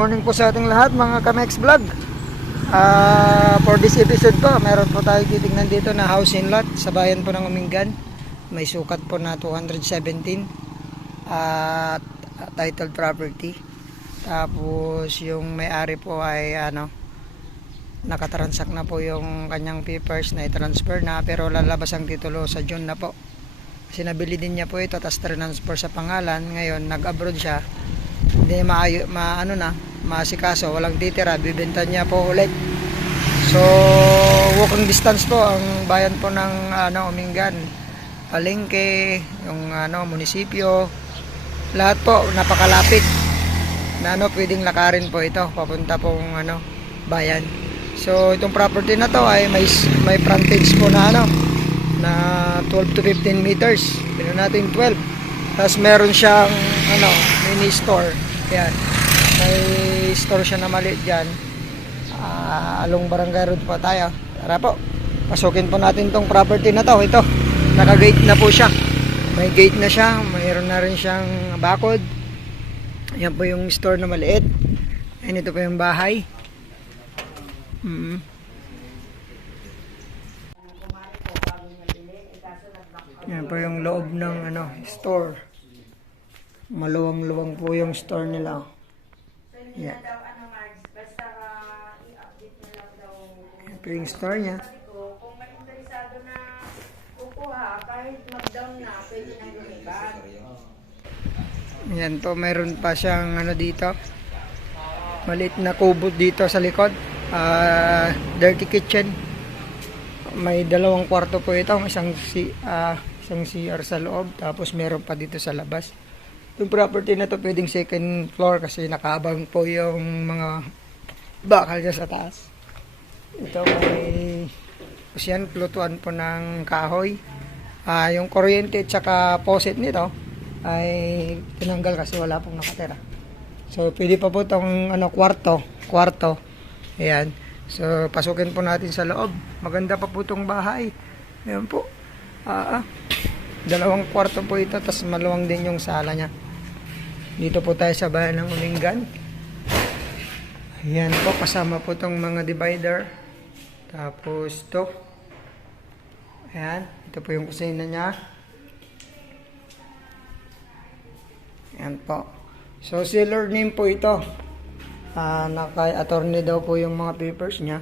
morning po sa ating lahat mga Kamex Vlog. For this episode po, meron po tayo titignan dito na house in lot sa bayan po ng Umingan. May sukat po na 217 at titled property. Tapos yung may-ari po ay nakatransact na po yung kanyang papers na i-transfer na, pero lalabas ang titulo sa June na po. Kasi nabili din niya po ito, tapos transfer sa pangalan. Ngayon nag-abroad siya, hindi maasikaso, walang titira, bibenta niya po ulit. So walking distance po ang bayan po ng Umingan, palengke, yung munisipyo, lahat po napakalapit na pwedeng lakarin po ito papunta pong bayan. So itong property na to ay may frontage po na na 12 to 15 meters, pino natin 12. Tapos meron siyang mini store. Yan, may store siya na maliit dyan. Along Barangay Road po tayo. Tara po, pasukin po natin tong property na to. Ito, naka-gate na po siya. May gate na siya, mayroon na rin siyang bakod. Yan po yung store na maliit. And ito po yung bahay. Yan po yung loob ng store. Maluwang-luwang po yung store nila. Yan. Yan po yung store niya. Kung may interesado na kukuha, kahit mag-down na, pwede nang lumipat. Yan po, mayroon pa siyang dito. Maliit na kubo dito sa likod. Dirty kitchen. May dalawang kwarto po ito, isang CR sa loob, tapos meron pa dito sa labas. Yung property na to pwedeng second floor kasi nakaabang po yung mga bakal dyan sa taas. Ito may yan, plutuan po ng kahoy. Yung kuryente at saka faucet nito ay tinanggal kasi wala pong nakatira. So pwede pa po itong kwarto. Ayan. So pasukin po natin sa loob. Maganda pa po itong bahay. Ayan po. Dalawang kwarto po ito, tapos maluwang din yung sala niya. Dito po tayo sa bayan ng Umingan. Ayan po, kasama po itong mga divider. Tapos ito. Ayan, ito po yung kusina niya. Ayan po. So seller name po ito. Naka-attorney daw po yung mga papers niya.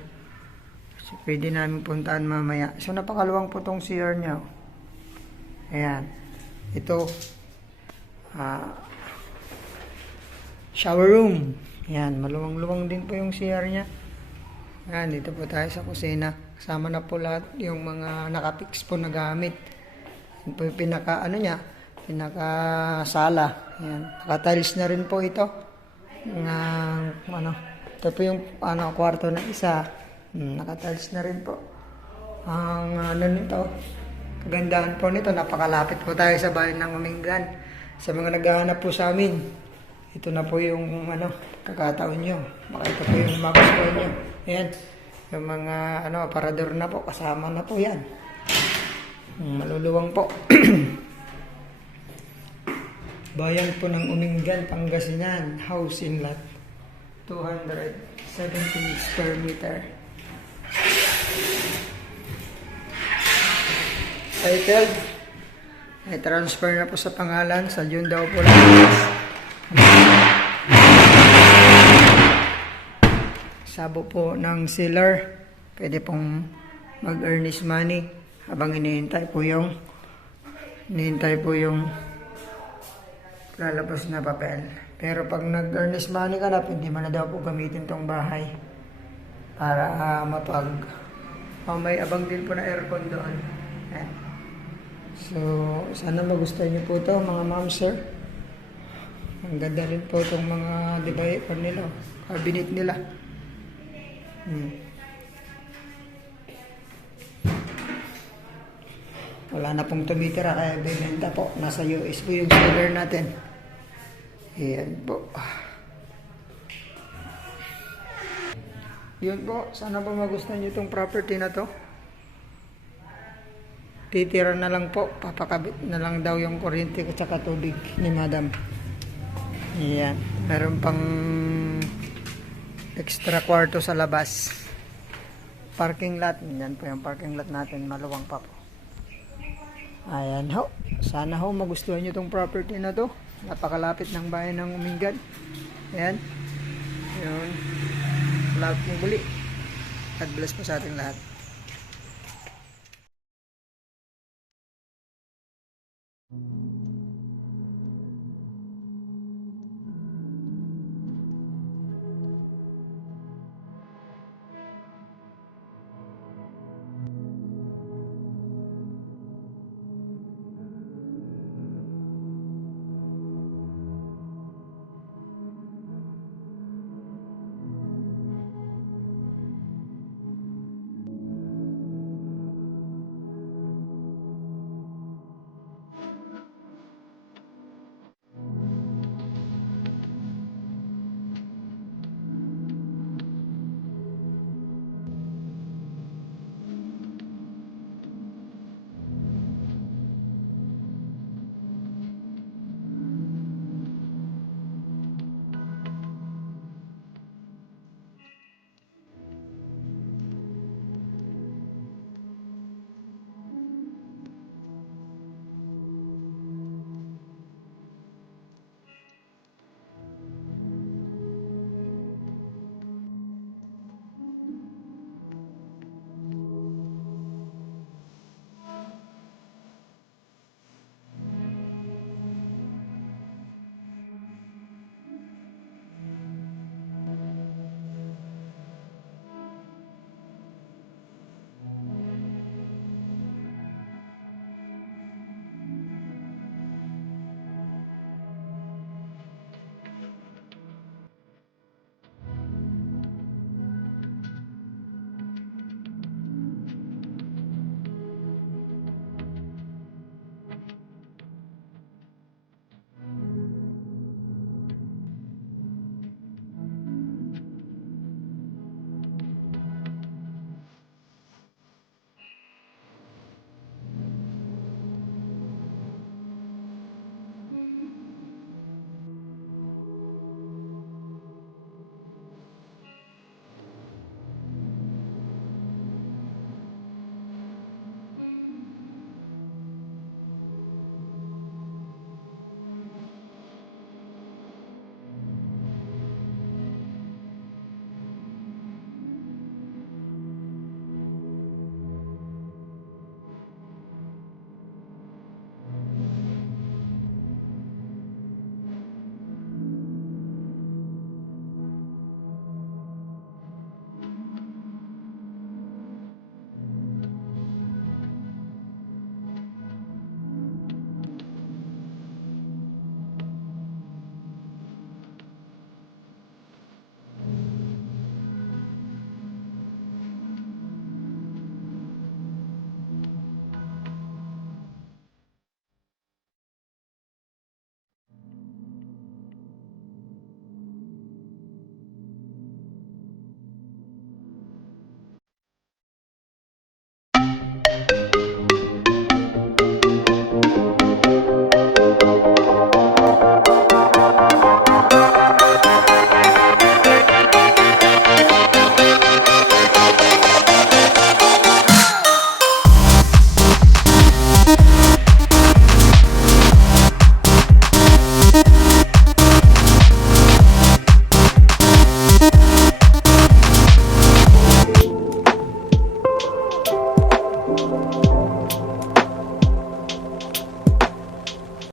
So pwede namin puntaan mamaya. So napakaluwang po itong CR niya. Ayan. Ito shower room. Ayan, maluwang-luwang din po yung CR niya. Ayan, dito po tayo sa kusina. Kasama na po lahat yung mga nakapix po na gamit. Ayan po yung pinaka sala. Ayan, naka-tiles na rin po ito. Ito po yung kwarto na isa. Naka-tiles na rin po. Ang nito, kagandahan po nito, napakalapit po tayo sa bayan ng Umingan. Sa mga naghahanap po sa amin, ito na po yung kakataon nyo. Baka ito po yung magustuhan nyo. Ayan, yung mga aparador na po, kasama na po yan. Maluluwang po. Bayan po ng Umingan, Pangasinan, house in lot, 270 square meter. Titled, ay transfer na po sa pangalan, sa June daw po lang. Sabo po ng seller, pwede pong mag-earnest money habang hinihintay po yung lalabas na papel. Pero pag nag-earnest money ka na, hindi mo na daw po gamitin tong bahay para may abang din po na aircon doon. Ayan. So sana magustuhan niyo po ito mga ma'am sir. Ang ganda rin po itong mga divider nila, cabinet nila. Wala na pong tumitira kaya binenta po. Nasa US po yung seller natin. Ayan po. Yun po, sana po magustuhan nyo itong property na to. Titira na lang po, papakabit na lang daw yung kuryente at saka tubig ni madam. Ayan, meron pang extra kwarto sa labas. Parking lot, yan po yung parking lot natin, maluwang pa po. Ayan ho, sana ho magustuhan nyo tong property na to. Napakalapit ng bayan ng Umingan. Ayan, yun. Salamat po muli. God bless po sa ating lahat.